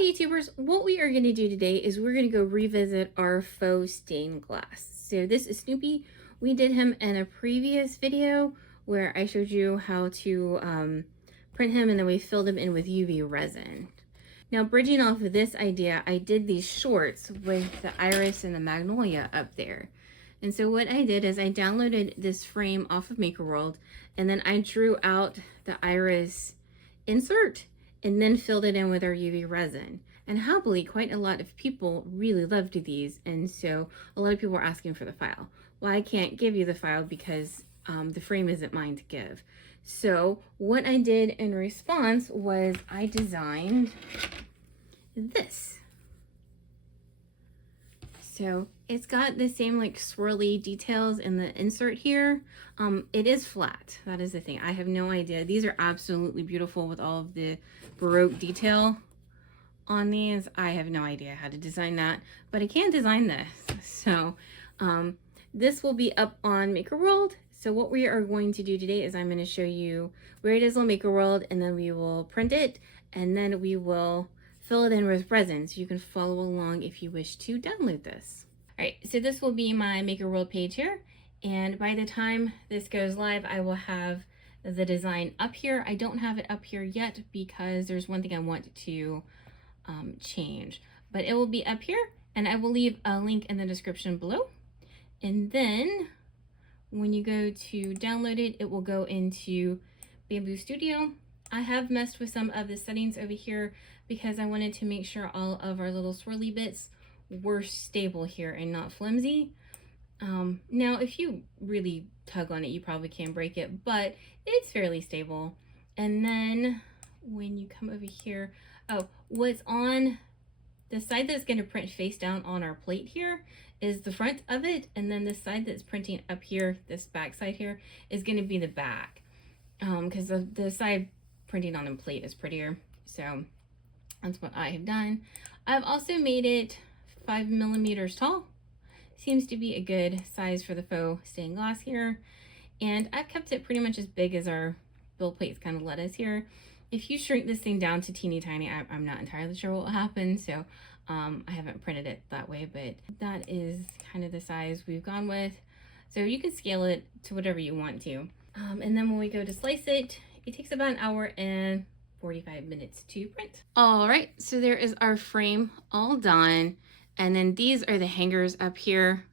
Hello YouTubers, what we are going to do today is we're going to go revisit our faux stained glass. So this is Snoopy. We did him in a previous video where I showed you how to print him, and then we filled him in with UV resin. Now, bridging off of this idea, I did these shorts with the iris and the magnolia up there. And so what I did is I downloaded this frame off of Makerworld, and then I drew out the iris insert and then filled it in with our UV resin. And happily, quite a lot of people really loved these, and so a lot of people were asking for the file. Well, I can't give you the file because the frame isn't mine to give. So what I did in response was I designed this. So it's got the same like swirly details in the insert here. It is flat. That is the thing. I have no idea. These are absolutely beautiful with all of the Baroque detail on these. I have no idea how to design that, but I can design this. So this will be up on Makerworld. So what we are going to do today is I'm going to show you where it is on Makerworld, and then we will print it, and then we will fill it in with resin so you can follow along if you wish to download this. All right, so this will be my Makerworld page here, and by the time this goes live, I will have the design up here. I don't have it up here yet because there's one thing I want to change, but it will be up here, and I will leave a link in the description below. And then when you go to download it, it will go into Bamboo Studio. I have messed with some of the settings over here because I wanted to make sure all of our little swirly bits were stable here and not flimsy. Now, if you really tug on it, you probably can break it, but it's fairly stable. And then when you come over here, oh, what's on the side that's going to print face down on our plate here is the front of it, and then the side that's printing up here, this back side here, is going to be the back, because the side printing on the plate is prettier. So that's what I have done. I've also made it 5 millimeters tall. Seems to be a good size for the faux stained glass here. And I've kept it pretty much as big as our build plates kind of let us here. If you shrink this thing down to teeny tiny, I'm not entirely sure what will happen. So I haven't printed it that way, but that is kind of the size we've gone with. So you can scale it to whatever you want to. And then when we go to slice it, it takes about 1 hour and 45 minutes to print. All right, so there is our frame all done. And then these are the hangers up here.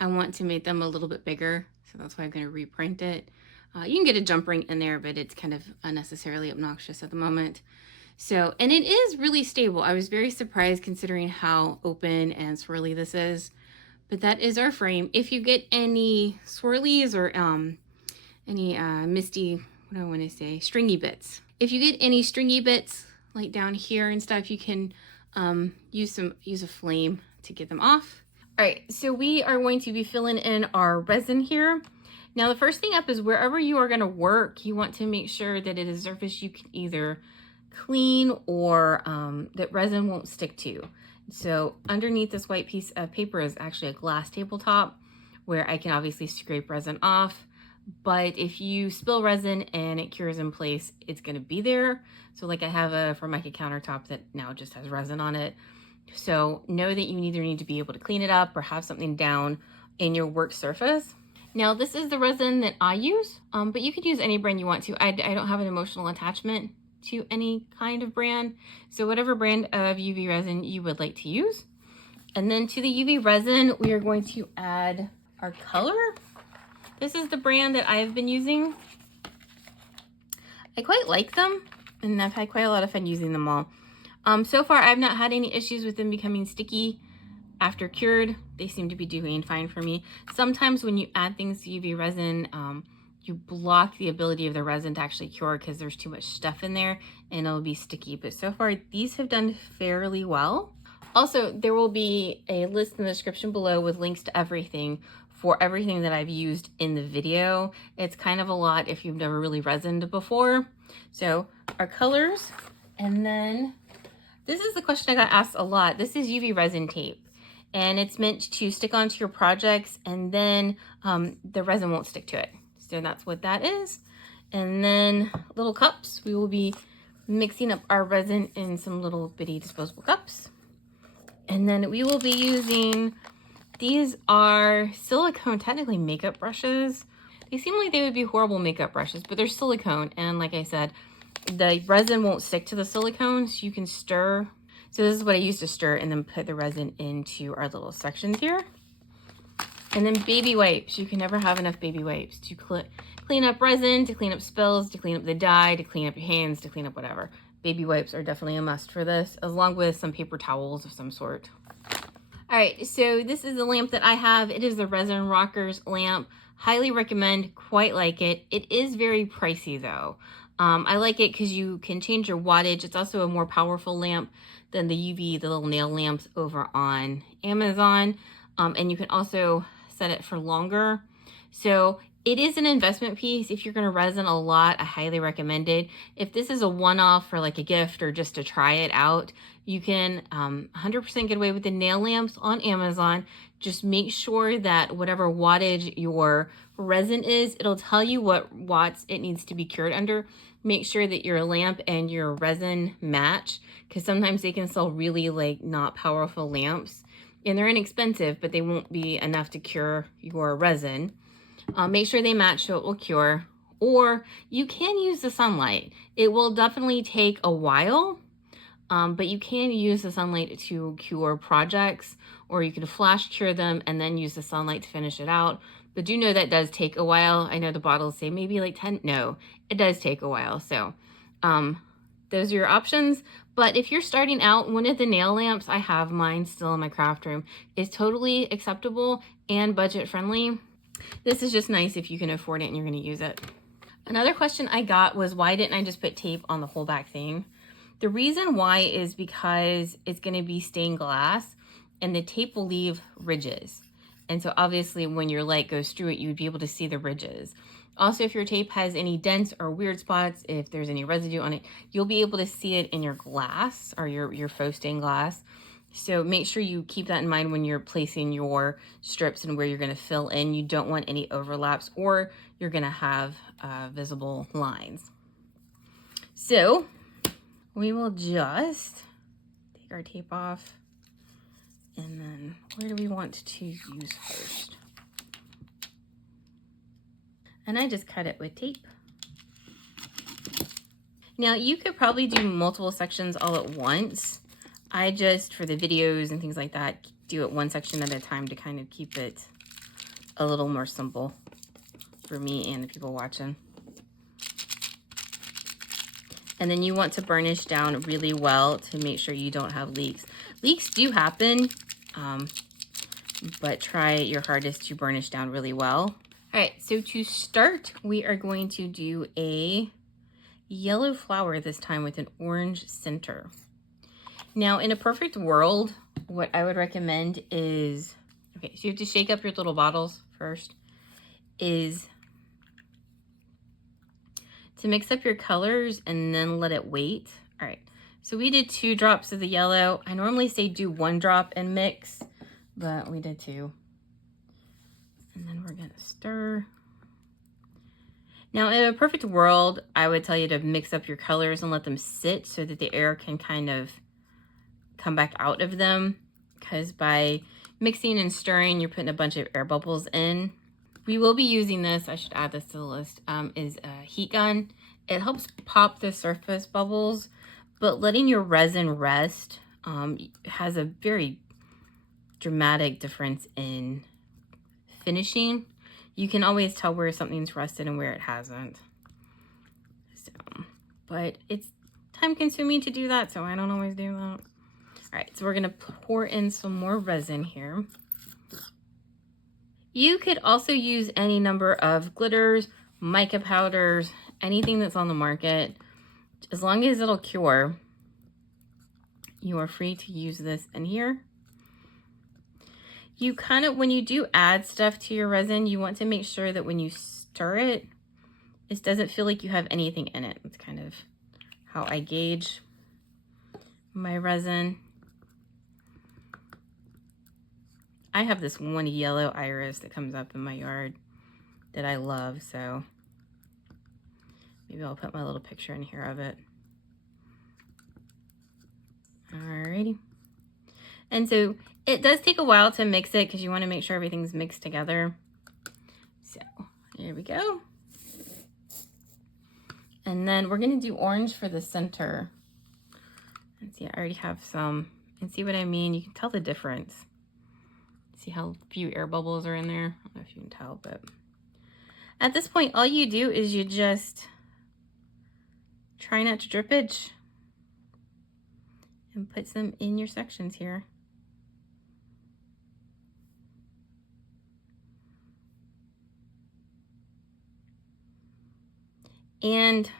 I want to make them a little bit bigger, so that's why I'm going to reprint it. You can get a jump ring in there, but it's kind of unnecessarily obnoxious at the moment. So, and it is really stable. I was very surprised considering how open and swirly this is. But that is our frame. If you get any swirlies or any misty, what do I want to say, stringy bits. If you get any stringy bits like down here and stuff, you can use a flame to get them off. All right, so we are going to be filling in our resin here. Now, the first thing up is wherever you are going to work, you want to make sure that it is a surface you can either clean or that resin won't stick to. So underneath this white piece of paper is actually a glass tabletop where I can obviously scrape resin off. But if you spill resin and it cures in place, it's going to be there. So like I have a Formica countertop that now just has resin on it. So know that you either need to be able to clean it up or have something down in your work surface. Now this is the resin that I use, but you could use any brand you want to. I don't have an emotional attachment to any kind of brand. So whatever brand of UV resin you would like to use. And then to the UV resin, we are going to add our color. This is the brand that I've been using. I quite like them, and I've had quite a lot of fun using them all. So far, I've not had any issues with them becoming sticky after cured. They seem to be doing fine for me. Sometimes when you add things to UV resin, you block the ability of the resin to actually cure because there's too much stuff in there and it'll be sticky. But so far, these have done fairly well. Also, there will be a list in the description below with links to everything for everything that I've used in the video. It's kind of a lot if you've never really resined before. So our colors, and then this is the question I got asked a lot. This is UV Resin Tape, and it's meant to stick onto your projects, and then the resin won't stick to it. So that's what that is. And then little cups, we will be mixing up our resin in some little bitty disposable cups. And then we will be using, these are silicone, technically makeup brushes. They seem like they would be horrible makeup brushes, but they're silicone. And like I said, the resin won't stick to the silicone, so you can stir. So this is what I use to stir and then put the resin into our little sections here. And then baby wipes. You can never have enough baby wipes to clean up resin, to clean up spills, to clean up the dye, to clean up your hands, to clean up whatever. Baby wipes are definitely a must for this, along with some paper towels of some sort. All right, so this is the lamp that I have. It is the Resin Rockers lamp. Highly recommend, quite like it. It is very pricey though. I like it because you can change your wattage. It's also a more powerful lamp than the UV, the little nail lamps over on Amazon. And you can also set it for longer. So it is an investment piece. If you're going to resin a lot, I highly recommend it. If this is a one-off for like a gift or just to try it out, you can 100% get away with the nail lamps on Amazon. Just make sure that whatever wattage your resin is, it'll tell you what watts it needs to be cured under. Make sure that your lamp and your resin match, because sometimes they can sell really like not powerful lamps and they're inexpensive, but they won't be enough to cure your resin. Make sure they match so it will cure, or you can use the sunlight. It will definitely take a while, but you can use the sunlight to cure projects, or you can flash cure them and then use the sunlight to finish it out. But do know that does take a while. I know the bottles say maybe like 10. No, it does take a while. So those are your options. But if you're starting out, one of the nail lamps, I have mine still in my craft room, is totally acceptable and budget friendly. This is just nice if you can afford it and you're going to use it. Another question I got was, why didn't I just put tape on the whole back thing? The reason why is because it's going to be stained glass and the tape will leave ridges. And so obviously when your light goes through it, you would be able to see the ridges. Also, if your tape has any dents or weird spots, if there's any residue on it, you'll be able to see it in your glass or your faux stained glass. So make sure you keep that in mind when you're placing your strips and where you're going to fill in. You don't want any overlaps or you're going to have visible lines. So we will just take our tape off, and then where do we want to use first? And I just cut it with tape. Now you could probably do multiple sections all at once. I just, for the videos and things like that, do it one section at a time to kind of keep it a little more simple for me and the people watching. And then you want to burnish down really well to make sure you don't have leaks. Leaks do happen, but try your hardest to burnish down really well. All right, so to start, we are going to do a yellow flower this time with an orange center. Now, in a perfect world, what I would recommend is, okay, so you have to shake up your little bottles first, is to mix up your colors and then let it wait. All right, so we did 2 drops of the yellow. I normally say do 1 drop and mix, but we did 2. And then we're gonna stir. Now, in a perfect world, I would tell you to mix up your colors and let them sit so that the air can kind of come back out of them, because by mixing and stirring, you're putting a bunch of air bubbles in. We will be using this, I should add this to the list, is a heat gun. It helps pop the surface bubbles, but letting your resin rest has a very dramatic difference in finishing. You can always tell where something's rusted and where it hasn't. So, but it's time consuming to do that, so I don't always do that. All right, so we're gonna pour in some more resin here. You could also use any number of glitters, mica powders, anything that's on the market. As long as it'll cure, you are free to use this in here. You kind of, when you do add stuff to your resin, you want to make sure that when you stir it, it doesn't feel like you have anything in it. It's kind of how I gauge my resin. I have this one yellow iris that comes up in my yard that I love, so maybe I'll put my little picture in here of it. Alrighty. And so it does take a while to mix it because you want to make sure everything's mixed together. So here we go. And then we're going to do orange for the center. And see, I already have some. And see what I mean? You can tell the difference. See how few air bubbles are in there? I don't know if you can tell, but at this point, all you do is you just try not to drippage and put some in your sections here. And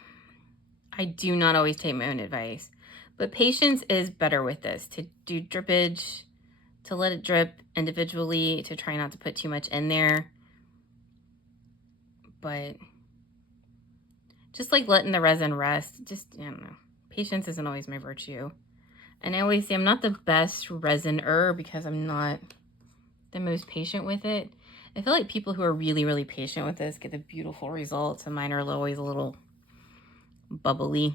I do not always take my own advice, but patience is better with this, to do drippage, to let it drip individually, to try not to put too much in there. But just like letting the resin rest, just, I don't know, patience isn't always my virtue. And I always say I'm not the best resiner because I'm not the most patient with it. I feel like people who are really, really patient with this get the beautiful results, and mine are always a little bubbly.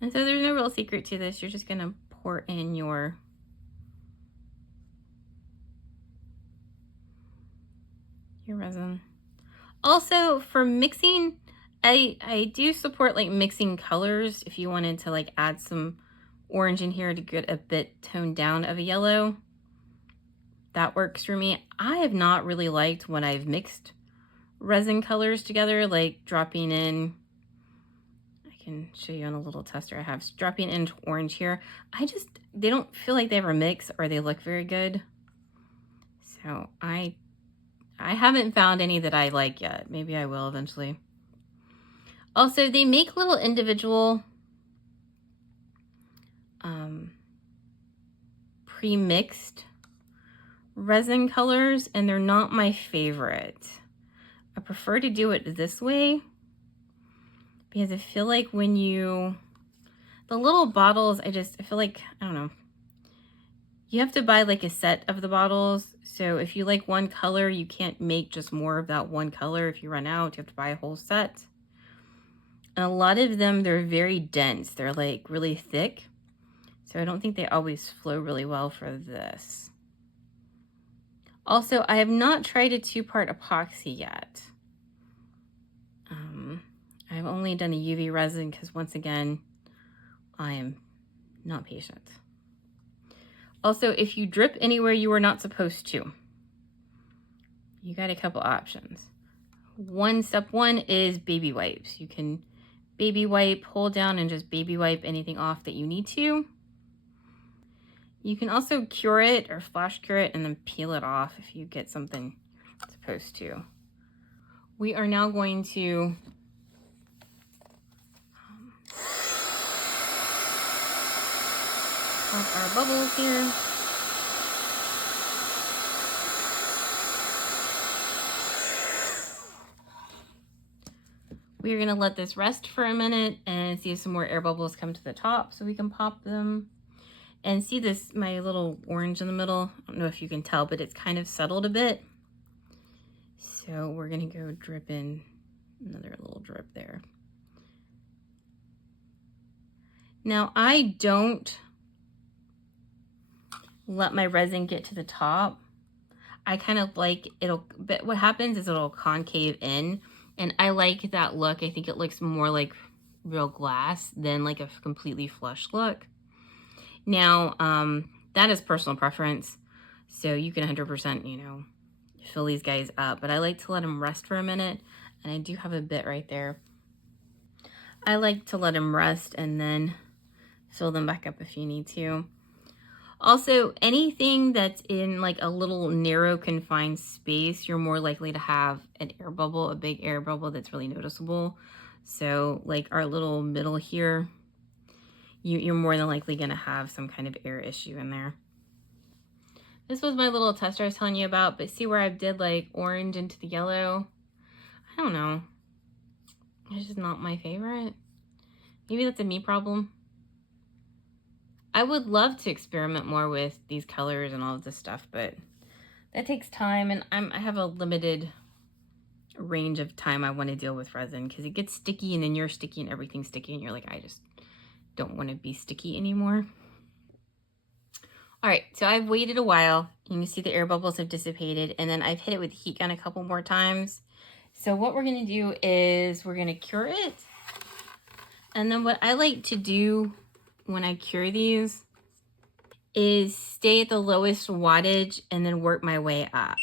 And so there's no real secret to this. You're just gonna pour in your resin. Also, for mixing, I do support like mixing colors. If you wanted to like add some orange in here to get a bit toned down of a yellow, that works for me. I have not really liked when I've mixed resin colors together, like dropping in, I can show you on a little tester I have, dropping in orange here. They don't feel like they ever mix or they look very good. So I haven't found any that I like yet. Maybe I will eventually. Also, they make little individual pre-mixed resin colors, and they're not my favorite. I prefer to do it this way because I feel like when the little bottles, I feel like, I don't know, you have to buy like a set of the bottles. So if you like one color, you can't make just more of that one color. If you run out, you have to buy a whole set. And a lot of them, they're very dense. They're like really thick. So I don't think they always flow really well for this. Also, I have not tried a 2-part epoxy yet. I've only done a UV resin because, once again, I am not patient. Also, if you drip anywhere you are not supposed to, you got a couple options. Step one is baby wipes. You can baby wipe, hold down, and just baby wipe anything off that you need to. You can also cure it or flash cure it and then peel it off if you get something supposed to. We are now going to pop our bubbles here. We're gonna let this rest for a minute and see if some more air bubbles come to the top so we can pop them. And see this, my little orange in the middle? I don't know if you can tell, but it's kind of settled a bit. So we're gonna go drip in another little drip there. Now I don't let my resin get to the top. I kind of like but what happens is it'll concave in, and I like that look. I think it looks more like real glass than like a completely flush look. Now, that is personal preference, so you can 100%, you know, fill these guys up, but I like to let them rest for a minute, and I do have a bit right there. I like to let them rest and then fill them back up if you need to. Also, anything that's in like a little narrow confined space, you're more likely to have an air bubble, a big air bubble that's really noticeable. So like our little middle here, you're more than likely going to have some kind of air issue in there. This was my little tester I was telling you about, but see where I did like orange into the yellow? I don't know. It's just not my favorite. Maybe that's a me problem. I would love to experiment more with these colors and all of this stuff, but that takes time, and I have a limited range of time I want to deal with resin, because it gets sticky and then you're sticky and everything's sticky and you're like, I just don't want to be sticky anymore. All right, so I've waited a while. You can see the air bubbles have dissipated, and then I've hit it with the heat gun a couple more times. So what we're gonna do is we're gonna cure it. And then what I like to do when I cure these is stay at the lowest wattage and then work my way up.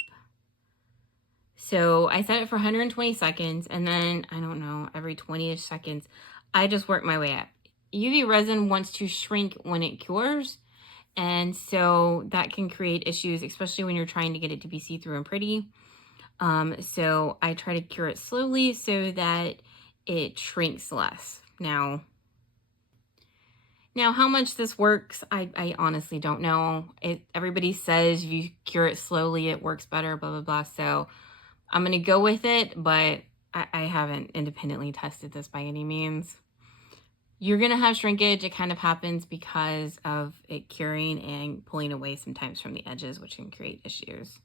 So I set it for 120 seconds, and then, I don't know, every 20-ish seconds, I just work my way up. UV resin wants to shrink when it cures, and so that can create issues, especially when you're trying to get it to be see-through and pretty. So I try to cure it slowly so that it shrinks less. Now how much this works, I honestly don't know. Everybody says if you cure it slowly, it works better, blah, blah, blah. So I'm going to go with it, but I haven't independently tested this by any means. You're going to have shrinkage. It kind of happens because of it curing and pulling away sometimes from the edges, which can create issues.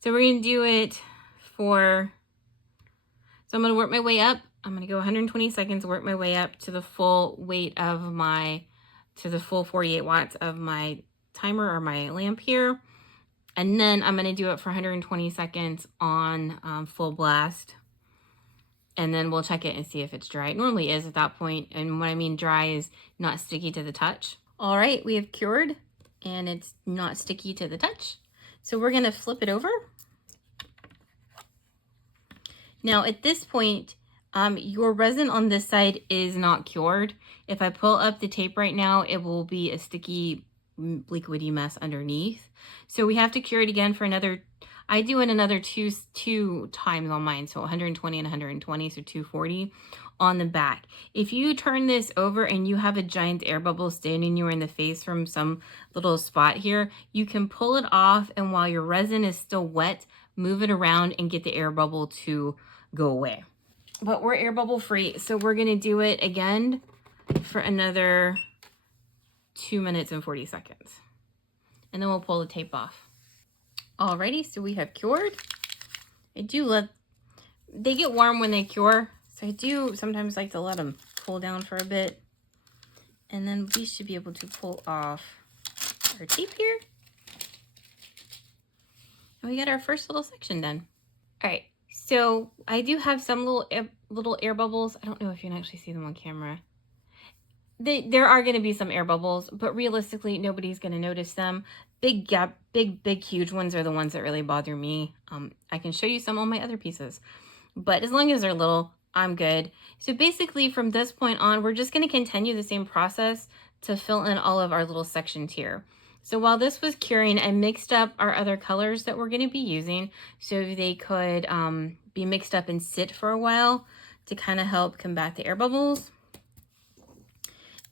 So we're going to do it so I'm going to work my way up. I'm going to go 120 seconds, work my way up to the full weight of to the full 48 watts of my timer or my lamp here. And then I'm going to do it for 120 seconds on full blast. And then we'll check it and see if it's dry. It normally is at that point. And what I mean dry is not sticky to the touch. All right, we have cured and it's not sticky to the touch. So we're going to flip it over. Now at this point, your resin on this side is not cured. If I pull up the tape right now, it will be a sticky, liquidy mess underneath. So we have to cure it again for another, I do it another two times on mine. So 120 and 120, so 240 on the back. If you turn this over and you have a giant air bubble standing you in the face from some little spot here, you can pull it off, and while your resin is still wet, move it around and get the air bubble to go away. But we're air bubble free, so we're gonna do it again for another 2 minutes and 40 seconds. And then we'll pull the tape off. Alrighty, so we have cured. They get warm when they cure, so I do sometimes like to let them cool down for a bit. And then we should be able to pull off our tape here. And we got our first little section done. All right, so I do have some little air bubbles. I don't know if you can actually see them on camera. There are going to be some air bubbles, but realistically, nobody's going to notice them. Big, huge ones are the ones that really bother me. I can show you some on my other pieces, but as long as they're little, I'm good. So basically, from this point on, we're just going to continue the same process to fill in all of our little sections here. So while this was curing, I mixed up our other colors that we're going to be using so they could be mixed up and sit for a while to kind of help combat the air bubbles.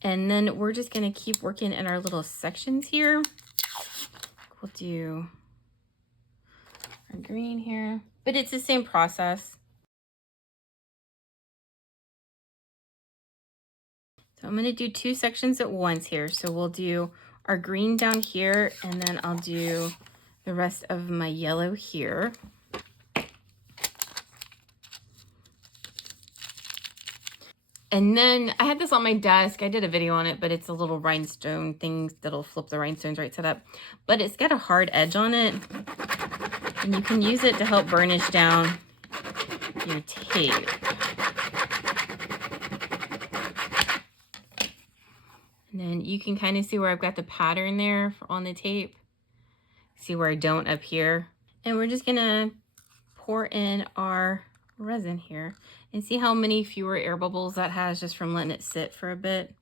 And then we're just going to keep working in our little sections here. We'll do our green here, but it's the same process. So I'm going to do 2 sections at once here. So we'll do our green down here, and then I'll do the rest of my yellow here. And then I had this on my desk. I did a video on it, but it's a little rhinestone thing that'll flip the rhinestones right side up. But it's got a hard edge on it, and you can use it to help burnish down your tape. And then you can kind of see where I've got the pattern there on the tape. See where I don't up here. And we're just gonna pour in our resin here and see how many fewer air bubbles that has just from letting it sit for a bit.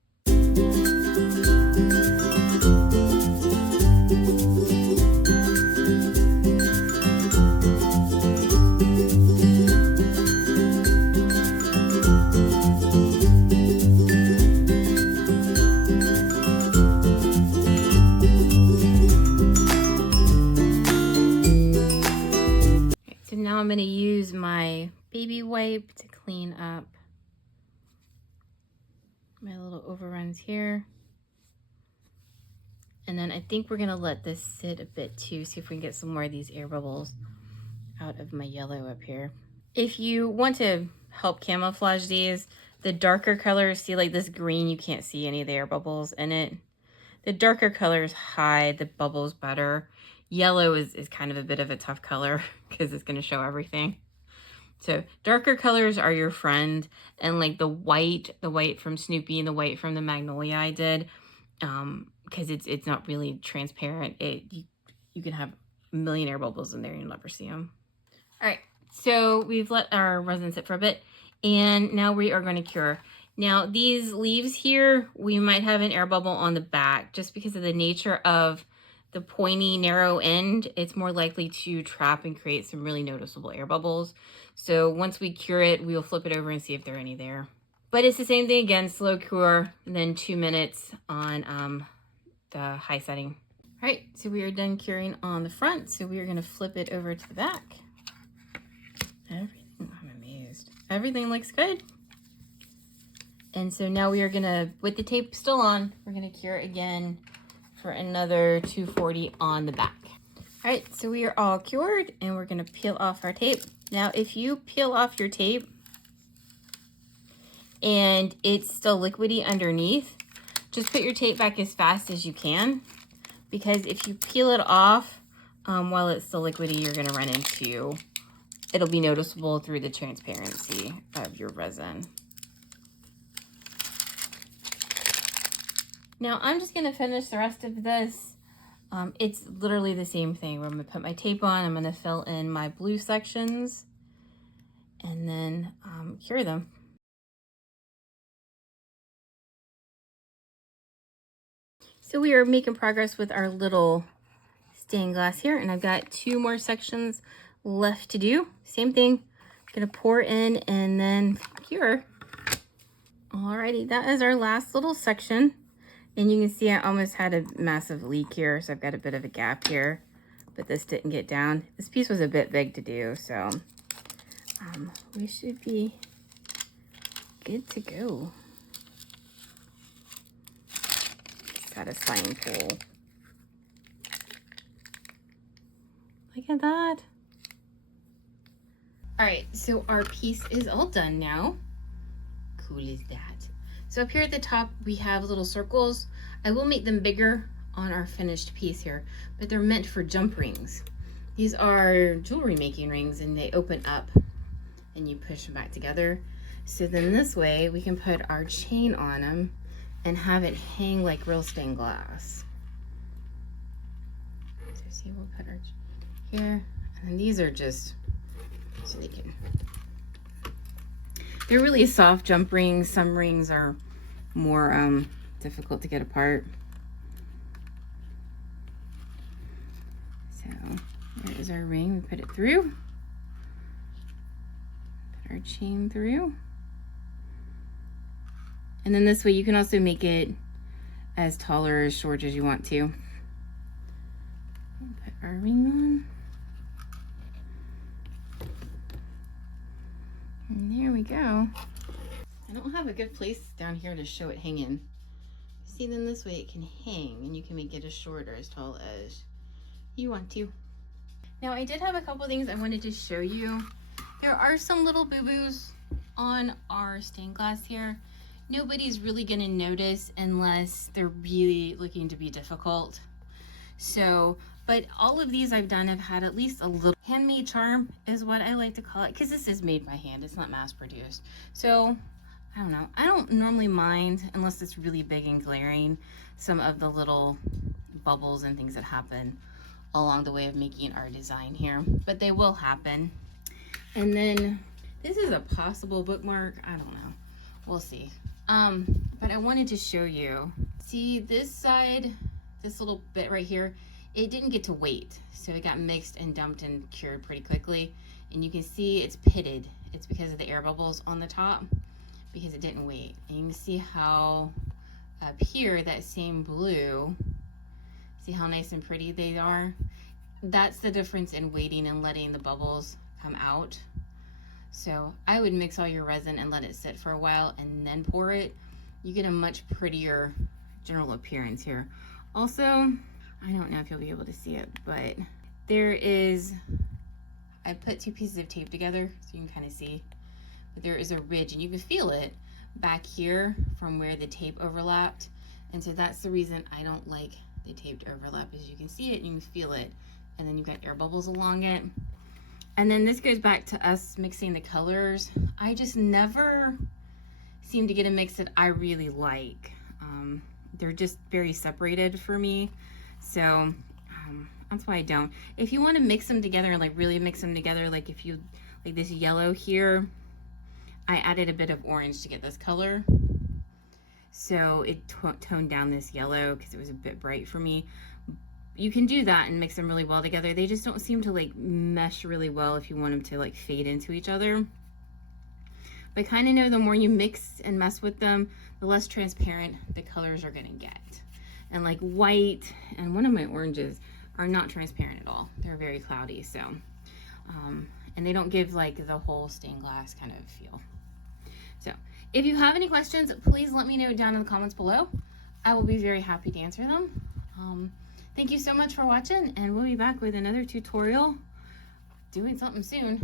So now I'm going to use my baby wipe to clean up my little overruns here. And then I think we're gonna let this sit a bit too, see if we can get some more of these air bubbles out of my yellow up here. If you want to help camouflage these, the darker colors, see like this green, you can't see any of the air bubbles in it. The darker colors hide the bubbles better. Yellow is kind of a bit of a tough color because it's gonna show everything. So darker colors are your friend, and like the white from Snoopy and the white from the Magnolia I did, because it's not really transparent. You can have a million air bubbles in there and you'll never see them. All right, so we've let our resin sit for a bit, and now we are going to cure. Now these leaves here, we might have an air bubble on the back just because of the nature of the pointy narrow end. It's more likely to trap and create some really noticeable air bubbles. So once we cure it, we'll flip it over and see if there are any there. But it's the same thing again, slow cure, and then 2 minutes on the high setting. All right, so we are done curing on the front. So we are gonna flip it over to the back. Everything, I'm amazed. Everything looks good. And so now we are gonna, with the tape still on, we're gonna cure again for another 240 on the back. All right, so we are all cured and we're gonna peel off our tape. Now, if you peel off your tape and it's still liquidy underneath, just put your tape back as fast as you can, because if you peel it off while it's still liquidy, you're gonna run into, it'll be noticeable through the transparency of your resin. Now I'm just gonna finish the rest of this. It's literally the same thing. I'm gonna put my tape on, I'm gonna fill in my blue sections, and then cure them. So we are making progress with our little stained glass here, and I've got 2 more sections left to do. Same thing, gonna pour in and then cure. Alrighty, that is our last little section. And you can see I almost had a massive leak here, so I've got a bit of a gap here, but this didn't get down. This piece was a bit big to do, so we should be good to go. Satisfying pull. Look at that. All right, so our piece is all done now. Cool is that? So up here at the top, we have little circles. I will make them bigger on our finished piece here, but they're meant for jump rings. These are jewelry making rings, and they open up and you push them back together. So then this way we can put our chain on them and have it hang like real stained glass. So see, we'll put our here, and then these are just so they can, they're really soft jump rings. Some rings are more difficult to get apart. So there is our ring. We put it through. Put our chain through. And then this way you can also make it as tall or as short as you want to. Put our ring on. And there we go. I don't have a good place down here to show it hanging. See, then this way it can hang and you can make it as short or as tall as you want to. Now I did have a couple things I wanted to show you. There are some little boo-boos on our stained glass here. Nobody's really gonna notice unless they're really looking to be difficult. So, but all of these I've done have had at least a little handmade charm is what I like to call it, because this is made by hand, it's not mass produced. So I don't know, I don't normally mind, unless it's really big and glaring, some of the little bubbles and things that happen along the way of making our design here, but they will happen. And then this is a possible bookmark, I don't know, we'll see. But I wanted to show you, see this side, this little bit right here, it didn't get to wait, so it got mixed and dumped and cured pretty quickly, and you can see it's pitted. It's because of the air bubbles on the top, because it didn't wait. And you can see how up here, that same blue, see how nice and pretty they are? That's the difference in waiting and letting the bubbles come out. So I would mix all your resin and let it sit for a while and then pour it. you get a much prettier general appearance here. Also, I don't know if you'll be able to see it, but there is, I put two pieces of tape together so you can kind of see, but there is a ridge and you can feel it back here from where the tape overlapped. And so that's the reason I don't like the taped overlap, is you can see it and you can feel it, and then you've got air bubbles along it. And then this goes back to us mixing the colors. I just never seem to get a mix that I really like. They're just very separated for me. So that's why I don't. If you want to mix them together and like really mix them together, like if you, like this yellow here, I added a bit of orange to get this color. So it toned down this yellow because it was a bit bright for me. You can do that and mix them really well together. They just don't seem to like mesh really well if you want them to like fade into each other. But I kind of know the more you mix and mess with them, the less transparent the colors are gonna get. And like white and one of my oranges are not transparent at all. They're very cloudy, so. And they don't give like the whole stained glass kind of feel. So if you have any questions, please let me know down in the comments below. I will be very happy to answer them. Thank you so much for watching, and we'll be back with another tutorial doing something soon.